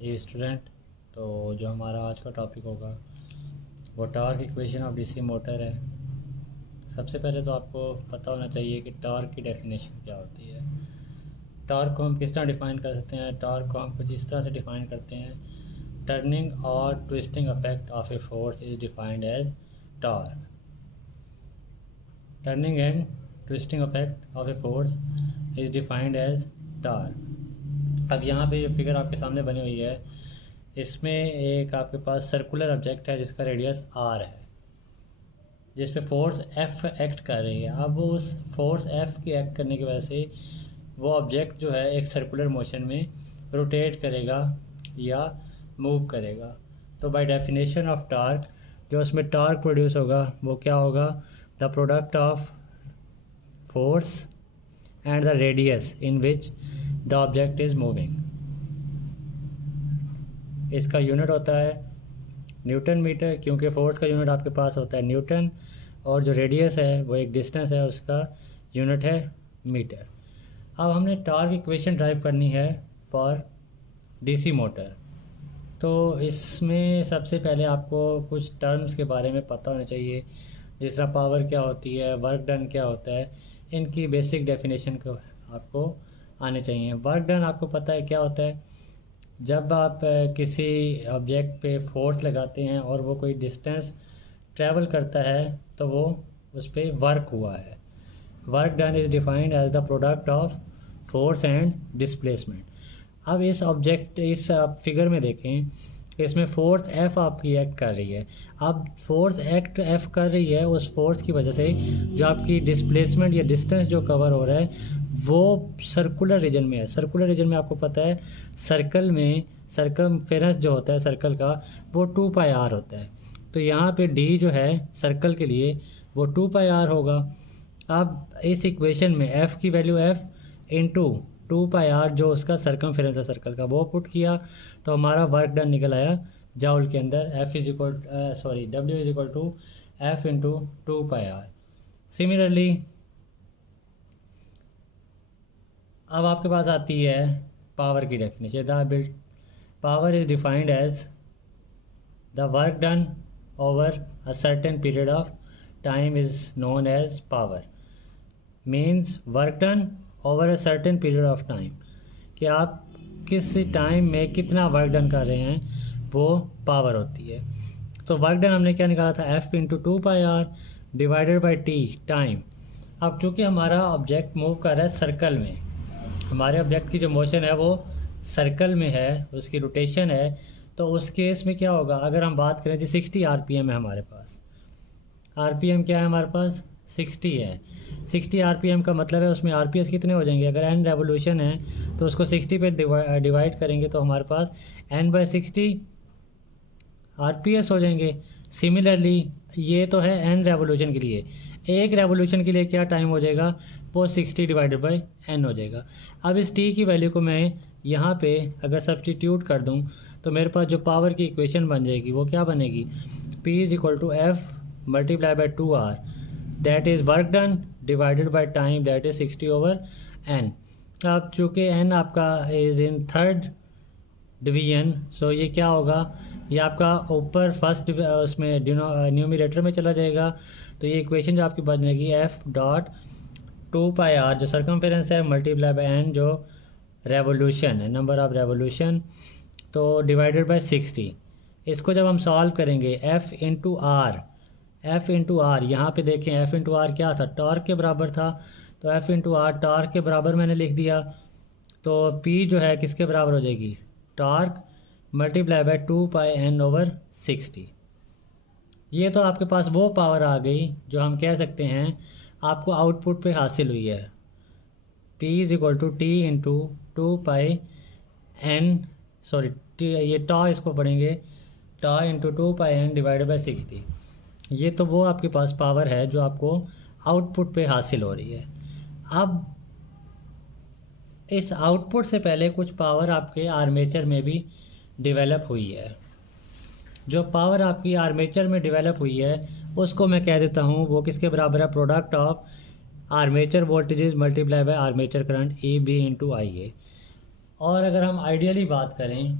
जी student, तो जो हमारा आज का टॉपिक होगा वो torque equation of DC motor है। सबसे पहले तो आपको पता होना चाहिए कि टॉर्क की डेफिनेशन क्या होती है। टॉर्क को हम किस तरह डिफ़ाइन कर सकते हैं? टॉर्क को हम कुछ इस तरह से डिफ़ाइन करते हैं, टर्निंग और twisting effect of a force is defined as torque. Turning and twisting effect of a force is defined as torque. अब यहाँ पे ये फिगर आपके सामने बनी हुई है, इसमें एक आपके पास सर्कुलर ऑब्जेक्ट है जिसका रेडियस आर है, जिस पे फोर्स एफ एक्ट कर रही है। अब उस फोर्स एफ की एक्ट करने की वजह से वो ऑब्जेक्ट जो है एक सर्कुलर मोशन में रोटेट करेगा या मूव करेगा। तो बाय डेफिनेशन ऑफ टॉर्क, जो उसमें टॉर्क प्रोड्यूस होगा वो क्या होगा? The product of force and the radius in which the object is moving. इसका यूनिट होता है न्यूटन मीटर, क्योंकि फोर्स का यूनिट आपके पास होता है न्यूटन, और जो रेडियस है वो एक डिस्टेंस है, उसका यूनिट है मीटर। अब हमने टॉर्क इक्वेशन ड्राइव करनी है फॉर डीसी मोटर। तो इसमें सबसे पहले आपको कुछ टर्म्स के बारे में पता होना चाहिए, जिस तरह पावर क्या होती है, वर्क डन क्या होता है, इनकी बेसिक डेफिनेशन को आपको आने चाहिए। वर्क डन आपको पता है क्या होता है? जब आप किसी ऑब्जेक्ट पे फोर्स लगाते हैं और वो कोई डिस्टेंस ट्रैवल करता है तो वो उस पर वर्क हुआ है। Work done is defined as the product of force and displacement. अब इस फिगर में देखें, इसमें फोर्स एफ आपकी एक्ट कर रही है। अब फोर्स एक्ट एफ कर रही है, उस फोर्स की वजह से जो आपकी डिस्प्लेसमेंट या डिस्टेंस जो कवर हो रहा है वो सर्कुलर रीजन में है। सर्कुलर रीजन में आपको पता है सर्कल में सर्कमफेरेंस जो होता है सर्कल का वो 2πr होता है। तो यहाँ पे डी जो है सर्कल के लिए वो 2πr होगा। अब इस इक्वेशन में एफ़ की वैल्यू एफ़ इंटू 2πr जो उसका सर्कमफेरेंस है सर्कल का वो पुट किया तो हमारा वर्क डन निकल आया जाउल के अंदर। W is equal to F into 2πr। Similarly अब आपके पास आती है पावर की definition. The built power is defined as the work done over a certain period of time is known as power. Means work done over a certain period of time, कि आप किस time में कितना work done कर रहे हैं वो power होती है। तो वर्क डन हमने क्या निकाला था? F into 2πr divided by T time. अब चूँकि हमारा ऑब्जेक्ट मूव कर रहा है सर्कल में, हमारे ऑब्जेक्ट की जो मोशन है वो सर्कल में है, उसकी रोटेशन है, तो उस केस में क्या होगा? अगर हम बात करें जी 60 आरपीएम है हमारे पास। आरपीएम क्या है हमारे पास? 60 है। 60 आरपीएम का मतलब है उसमें आरपीएस कितने हो जाएंगे? अगर n रेवोल्यूशन है तो उसको 60 पे डिवाइड करेंगे तो हमारे पास n/60 आरपीएस हो जाएंगे। सिमिलरली ये तो है n रेवोल्यूशन के लिए, एक रेवोल्यूशन के लिए क्या टाइम हो जाएगा? वो 60 डिवाइडेड बाई n हो जाएगा। अब इस t की वैल्यू को मैं यहाँ पे अगर सब्सटीट्यूट कर दूँ तो मेरे पास जो पावर की इक्वेशन बन जाएगी वो क्या बनेगी? p is equal to F multiply by 2r, that is work done divided by time, that is 60/n। अब चूँकि n आपका is in third division, so ये क्या होगा? ये आपका ऊपर फर्स्ट उसमें न्यूमिरेटर में चला जाएगा। तो ये इक्वेशन जो आपकी बन जाएगी एफ डॉट 2πr जो सर्कमफेरेंस है मल्टीप्लाई बाई n जो रेवोल्यूशन है, नंबर ऑफ रेवोल्यूशन, तो डिवाइडेड बाई 60। इसको जब हम सॉल्व करेंगे F into R, F into R यहाँ पर देखें एफ़ इंटू आर क्या था? टॉर्क के बराबर था। तो एफ़ इंटू आर टॉर्क के बराबर मैंने लिख दिया, तो पी जो है किसके बराबर हो जाएगी? Torque multiply by 2πn/60। ये तो आपके पास वो पावर आ गई जो हम कह सकते हैं आपको आउटपुट पे हासिल हुई है। P is equal to T into 2πn, ये टॉ इसको पढ़ेंगे टॉ इंटू 2πn डिवाइडेड बाई 60। ये तो वो आपके पास पावर है जो आपको आउटपुट पे हासिल हो रही है। अब इस आउटपुट से पहले कुछ पावर आपके आर्मेचर में भी डेवलप हुई है। जो पावर आपकी आर्मेचर में डेवलप हुई है उसको मैं कह देता हूँ वो किसके बराबर है? Product of armature voltages multiply by armature current A B into I A. और अगर हम आइडियली बात करें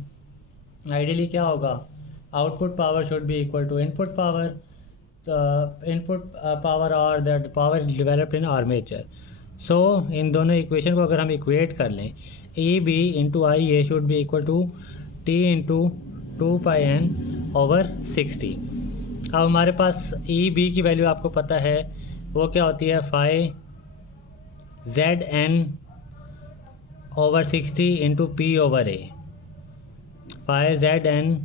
आइडियली क्या होगा, output power should be equal to input power, input power और that power developed in armature. So इन दोनों इक्वेशन को अगर हम इक्वेट कर लें, E B into I A should be equal to T into 2πn/60। अब हमारे पास ई बी की वैल्यू आपको पता है वो क्या होती है, 5Zn/60 इंटू P/A। 5Zn,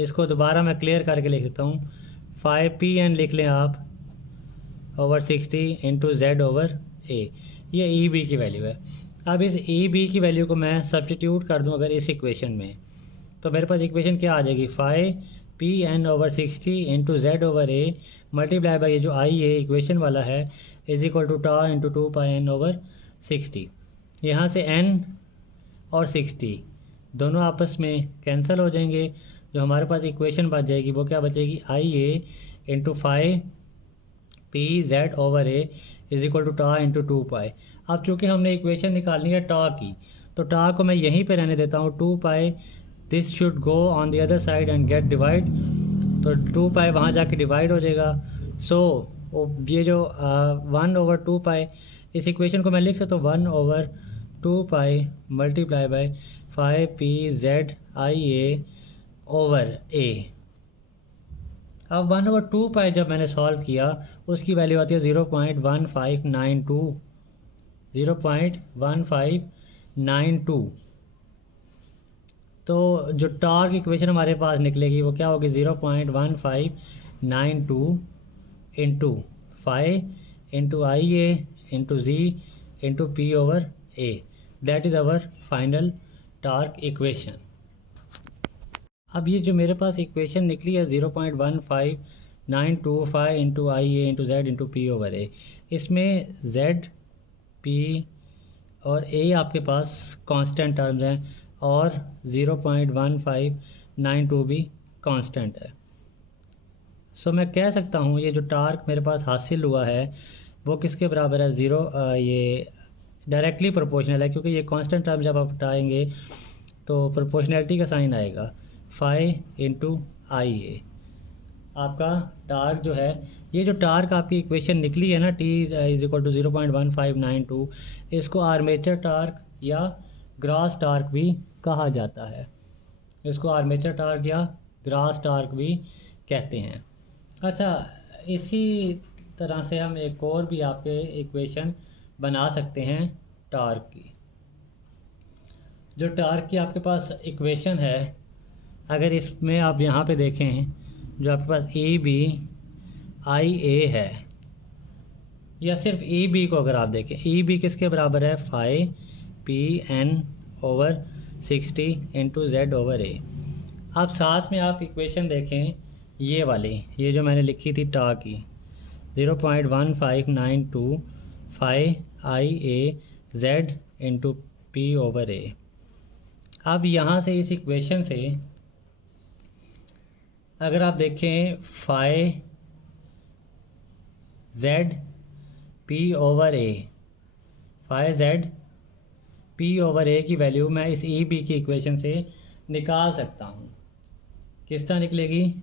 इसको दोबारा मैं क्लियर करके लिख देता हूँ, 5Pn लिख लें आप /60 इंटू Z/A। ये ई बी की वैल्यू है। अब इस ई बी की वैल्यू को मैं सब्स्टिट्यूट कर दूं अगर इस इक्वेशन में, तो मेरे पास इक्वेशन क्या आ जाएगी, 5Pn/60 into Z/A multiply by ये जो आई ए इक्वेशन वाला है इज इक्वल टू टा इंटू 2πn/60। यहाँ से n और 60 दोनों आपस में कैंसिल हो जाएंगे। जो हमारे पास इक्वेशन बच जाएगी वो क्या बचेगी, I A into 5PZ/A is equal to टा इंटू 2π। अब चूँकि हमने इक्वेशन निकालनी है टा की, तो टा को मैं यहीं पे रहने देता हूँ, 2π this should go on the other side and get divide, तो 2π वहाँ जाके डिवाइड हो जाएगा। सो ये जो 1/2π, इस इक्वेशन को मैं लिख सकता हूँ 1/2π मल्टीप्लाई बाई 5PZIA/A। अब 1/2π जब मैंने सॉल्व किया उसकी वैल्यू आती है 0.1592, 0.1592। तो जो टॉर्क इक्वेशन हमारे पास निकलेगी वो क्या होगी, 0.1592 into 5 into IA into Z into P/A। That is our final torque equation. अब ये जो मेरे पास इक्वेशन निकली है 0.15925 into IA into Z into P/A, इसमें Z, P और A आपके पास कांस्टेंट टर्म्स हैं और 0.1592 भी कांस्टेंट है। सो मैं कह सकता हूँ ये जो टार्क मेरे पास हासिल हुआ है वो किसके बराबर है, ये डायरेक्टली प्रोपोर्शनल है, क्योंकि ये कांस्टेंट टर्म जब आप हटाएंगे तो प्रोपोर्शनैलिटी का साइन आएगा, 5 इंटू IA। आपका टार्क जो है, ये जो टार्क आपकी इक्वेशन निकली है ना, T इज़ इक्वल टू 0.1592, इसको आर्मेचर टार्क या ग्रास टार्क भी कहा जाता है। इसको आर्मेचर टार्क या ग्रास टार्क भी कहते हैं। अच्छा, इसी तरह से हम एक और भी आपके इक्वेशन बना सकते हैं टार्क की। जो टार्क की आपके पास इक्वेशन है, अगर इसमें आप यहाँ पे देखें, जो आपके पास EBIA है, या सिर्फ EB को अगर आप देखें, EB किसके बराबर है, 5PN/60 इंटू Z/A। अब साथ में आप इक्वेशन देखें ये वाली, ये जो मैंने लिखी थी टा की, 0.1592 5IA/Z इंटू P/A। अब यहाँ से इस इक्वेशन से अगर आप देखें 5Z P/A, 5Z P/A की वैल्यू मैं इस EB की इक्वेशन से निकाल सकता हूँ। किस तरह निकलेगी,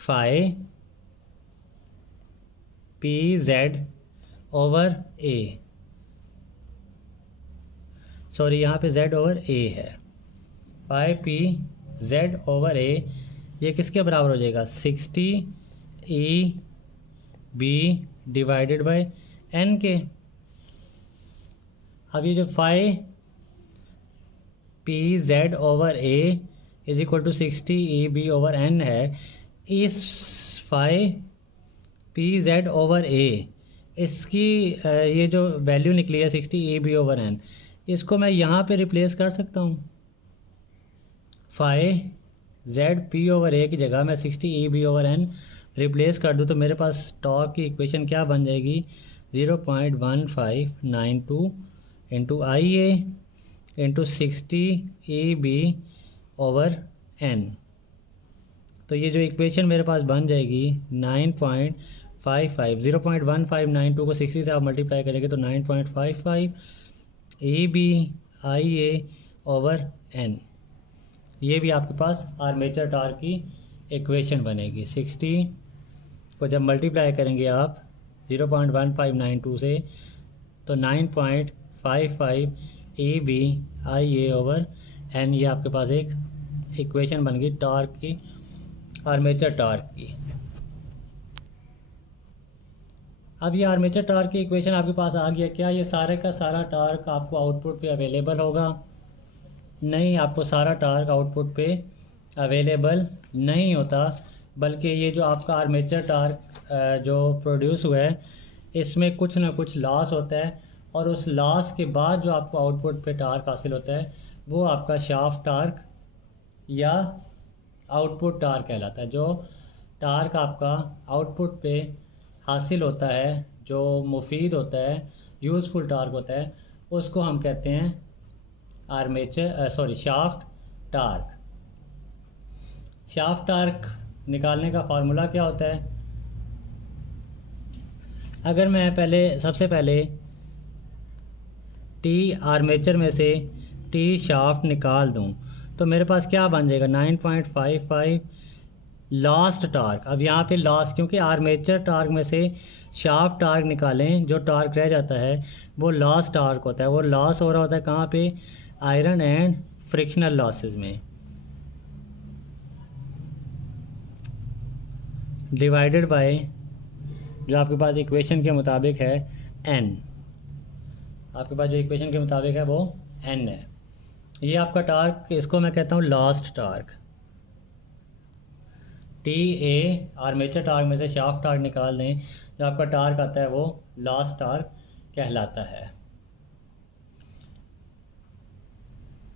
5PZ/A, सॉरी यहाँ पे Z/A है, 5PZ/A ये किसके बराबर हो जाएगा, 60 EB डिवाइडेड बाई N के। अब ये जो 5PZ/A is equal to 60 EB/N है, इस 5PZ/A इसकी ये जो वैल्यू निकली है 60 EB/N, इसको मैं यहाँ पे रिप्लेस कर सकता हूँ। 5Z P/A की जगह मैं 60 EB/N रिप्लेस कर दूँ तो मेरे पास टॉर्क की इक्वेशन क्या बन जाएगी, 0.1592 इंटू IA इंटू 60 EB/N। तो ये जो इक्वेशन मेरे पास बन जाएगी 9.55, 0.1592 को 60 से आप मल्टीप्लाई करेंगे तो 9.55 EB/IA/N। ये भी आपके पास आर्मेचर टार्क की इक्वेशन बनेगी। 60 को जब मल्टीप्लाई करेंगे आप 0.1592 से तो 9.55 EB/IA/N, ये आपके पास एक इक्वेशन बन गई टार्क की, आर्मेचर टार्क की। अब ये आर्मेचर टार्क की इक्वेशन आपके पास आ गया। क्या ये सारे का सारा टार्क आपको आउटपुट पे अवेलेबल होगा? नहीं, आपको सारा टार्क आउटपुट पे अवेलेबल नहीं होता, बल्कि ये जो आपका आर्मेचर टार्क जो प्रोड्यूस हुआ है इसमें कुछ ना कुछ लॉस होता है, और उस लॉस के बाद जो आपको आउटपुट पे टार्क हासिल होता है वो आपका शाफ्ट टार्क या आउटपुट टार्क कहलाता है। जो टार्क आपका आउटपुट पे हासिल होता है, जो मुफीद होता है, यूज़फुल टार्क होता है, उसको हम कहते हैं शाफ्ट टार्क। शाफ्ट टार्क निकालने का फार्मूला क्या होता है? अगर मैं सबसे पहले टी आर्मेचर में से टी शाफ्ट निकाल दूं तो मेरे पास क्या बन जाएगा? 9.55 लास्ट टार्क। अब यहाँ पे लास्ट, क्योंकि आर्मेचर टार्क में से शाफ्ट टार्क निकालें, जो टार्क रह जाता है वो लास्ट टार्क होता है। वो लॉस हो रहा होता है कहाँ पे? आयरन एंड फ्रिक्शनल लॉसेस में, डिवाइडेड बाय जो आपके पास इक्वेशन के मुताबिक है n। आपके पास जो इक्वेशन के मुताबिक है वो n है। ये आपका टार्क, इसको मैं कहता हूँ last torque. TA armature torque में से शाफ्ट टार्क निकाल दें, जो आपका टार्क आता है वो लास्ट टार्क कहलाता है।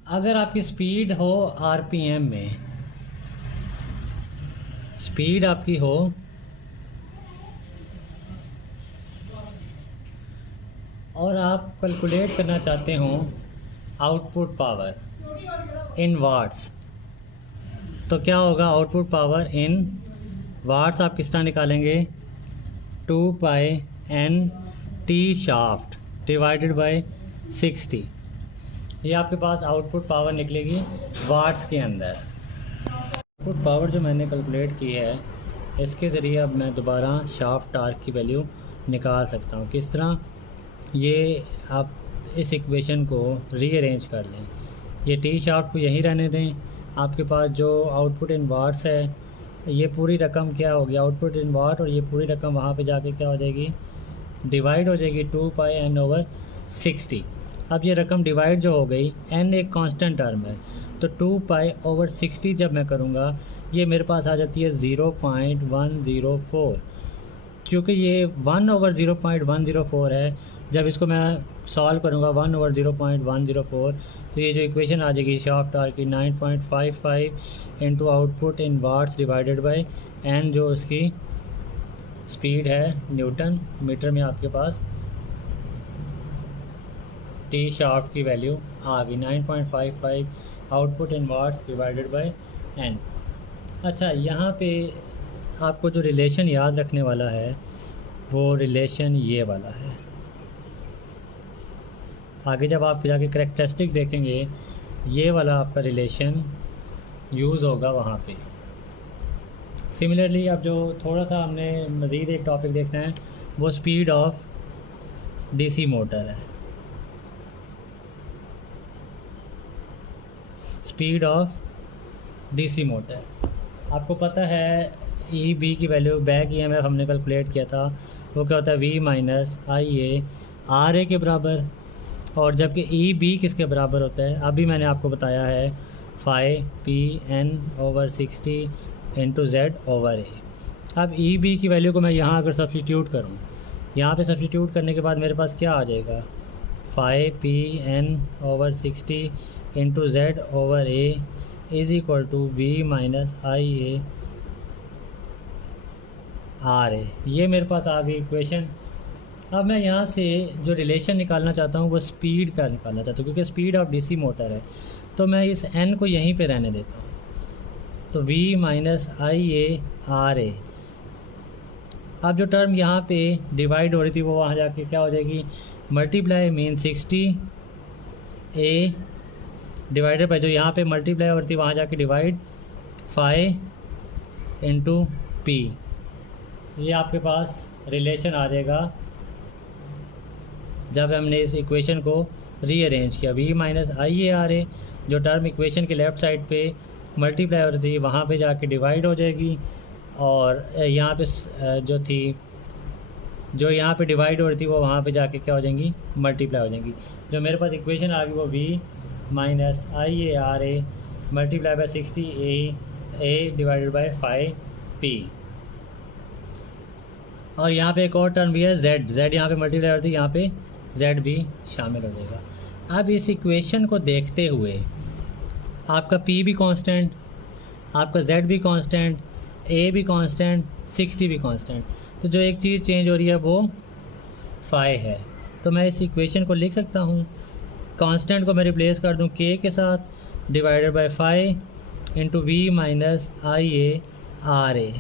अगर आपकी स्पीड हो RPM में, स्पीड आपकी हो और आप कैलकुलेट करना चाहते हो आउटपुट पावर इन वाट्स, तो क्या होगा? आउटपुट पावर इन वाट्स आप किस तरह निकालेंगे? 2πNT shaft divided by 60। ये आपके पास आउटपुट पावर निकलेगी वाट्स के अंदर। आउटपुट पावर जो मैंने कैलकुलेट की है, इसके ज़रिए अब मैं दोबारा शाफ्ट टार्क की वैल्यू निकाल सकता हूँ। किस तरह? ये आप इस इक्वेशन को रीअरेंज कर लें। ये टी शाफ्ट को यहीं रहने दें। आपके पास जो आउटपुट इन वाट्स है, ये पूरी रकम क्या होगी? आउटपुट इन वाट, और ये पूरी रकम वहाँ पे जाके क्या हो जाएगी? डिवाइड हो जाएगी 2πN/60। अब ये रकम डिवाइड जो हो गई, n एक कांस्टेंट टर्म है, तो 2π/60 जब मैं करूँगा ये मेरे पास आ जाती है 0.104। क्योंकि ये 1/0.104 है, जब इसको मैं सॉल्व करूँगा 1/0.104, तो ये जो इक्वेशन आ जाएगी शाफ्ट टार्क की 9.55 into output in watts divided by n, जो उसकी स्पीड है न्यूटन मीटर में। आपके पास टी शाफ्ट की वैल्यू आ गई 9.55 output in watts divided by n। अच्छा, यहाँ पे आपको जो रिलेशन याद रखने वाला है वो रिलेशन ये वाला है। आगे जब आप जाके करैक्टरिस्टिक देखेंगे, ये वाला आपका रिलेशन यूज़ होगा वहाँ पे। सिमिलरली अब जो थोड़ा सा हमने मज़ीद एक टॉपिक देखना है वो स्पीड ऑफ DC मोटर है। स्पीड ऑफ DC मोटर, आपको पता है EB की वैल्यू, बैक EMF हमने कैलकुलेट किया था, वो क्या होता है? V-IA/RA के बराबर। और जबकि EB किसके बराबर होता है? अभी मैंने आपको बताया है 5PN/60 इंटू Z/A। अब EB की वैल्यू को मैं यहाँ अगर सब्स्टिट्यूट करूँ, यहाँ पे सब्स्टिट्यूट करने के बाद मेरे पास क्या आ जाएगा? 5PN/60 into Z/A is equal to V-IA/RA। ये मेरे पास आ गई इक्वेशन। अब मैं यहाँ से जो रिलेशन निकालना चाहता हूँ वो स्पीड का निकालना चाहता हूँ, क्योंकि स्पीड ऑफ DC मोटर है, तो मैं इस n को यहीं पे रहने देता हूँ। तो V-IA/RA। अब जो टर्म यहाँ पे डिवाइड हो रही थी वो वहाँ जाके क्या हो जाएगी? Multiply mean 60 A divided by जो यहाँ पे मल्टीप्लाई होती है वहाँ जाके डिवाइड फाई इंटू पी। ये आपके पास रिलेशन आ जाएगा जब हमने इस इक्वेशन को रीअरेंज किया। V minus I A R A जो टर्म इक्वेशन के लेफ़्ट साइड पे मल्टीप्लाई हो रही थी वहाँ पे जाके डिवाइड हो जाएगी, और यहाँ पे जो यहाँ पे डिवाइड हो रही थी वो वहाँ पे जाके क्या हो जाएंगी, मल्टीप्लाई हो जाएंगी। जो मेरे पास इक्वेशन आ गई वो V minus I A R A multiply by 60 A divided by 5 P. और यहाँ पे एक और टर्म भी है जेड यहाँ पे मल्टीप्लाई होती है, यहाँ पे जेड भी शामिल हो जाएगा। अब इस इक्वेशन को देखते हुए आपका पी भी कांस्टेंट, आपका जेड भी कांस्टेंट, ए भी कांस्टेंट, 60 भी कांस्टेंट, तो जो एक चीज़ चेंज हो रही है वो फाई है। तो मैं इस इक्वेशन को लिख सकता हूँ, कांस्टेंट को मैं रिप्लेस कर दूँ के के साथ, divided by phi into V minus I A R A.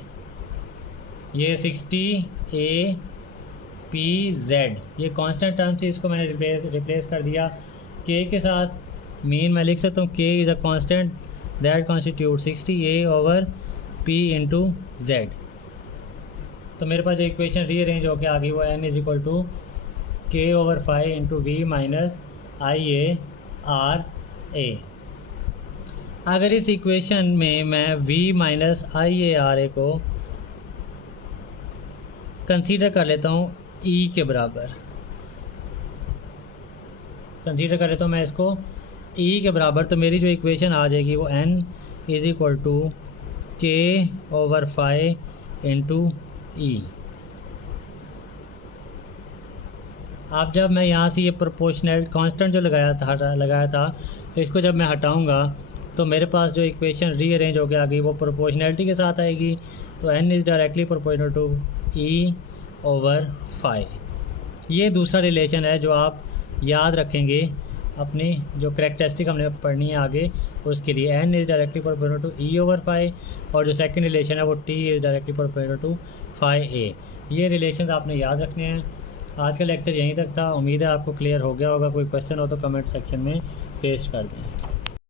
ये 60 ए पी जेड ये कांस्टेंट टर्म थी, इसको मैंने रिप्लेस कर दिया के के साथ। मीन मैं लिख सकता हूँ के is a constant that constitute 60 A over P into Z. तो मेरे पास जो इक्वेशन रीअरेंज होकर आ गई वो n is equal to K over 5 into V minus I A R A. अगर इस इक्वेशन में मैं v minus I A R A को कंसीडर कर लेता हूँ e के बराबर, कंसीडर कर लेता हूँ मैं इसको e के बराबर, तो मेरी जो इक्वेशन आ जाएगी वो n is equal to K over 5 into ई। अब जब मैं यहाँ से ये प्रोपोर्शनल कांस्टेंट जो लगाया था इसको जब मैं हटाऊँगा तो मेरे पास जो इक्वेशन रीअरेंज होकर आ गई वो प्रोपोर्शनैलिटी के साथ आएगी। तो n is directly proportional to e over 5। ये दूसरा रिलेशन है जो आप याद रखेंगे अपनी जो करैक्टरिस्टिक हमने पढ़नी है आगे उसके लिए। n is directly proportional to e over 5 और जो सेकंड रिलेशन है वो t is directly proportional to 5a। ये रिलेशन आपने याद रखने हैं। आज का लेक्चर यहीं तक था, उम्मीद है आपको क्लियर हो गया होगा। कोई क्वेश्चन हो तो कमेंट सेक्शन में पेश कर दें।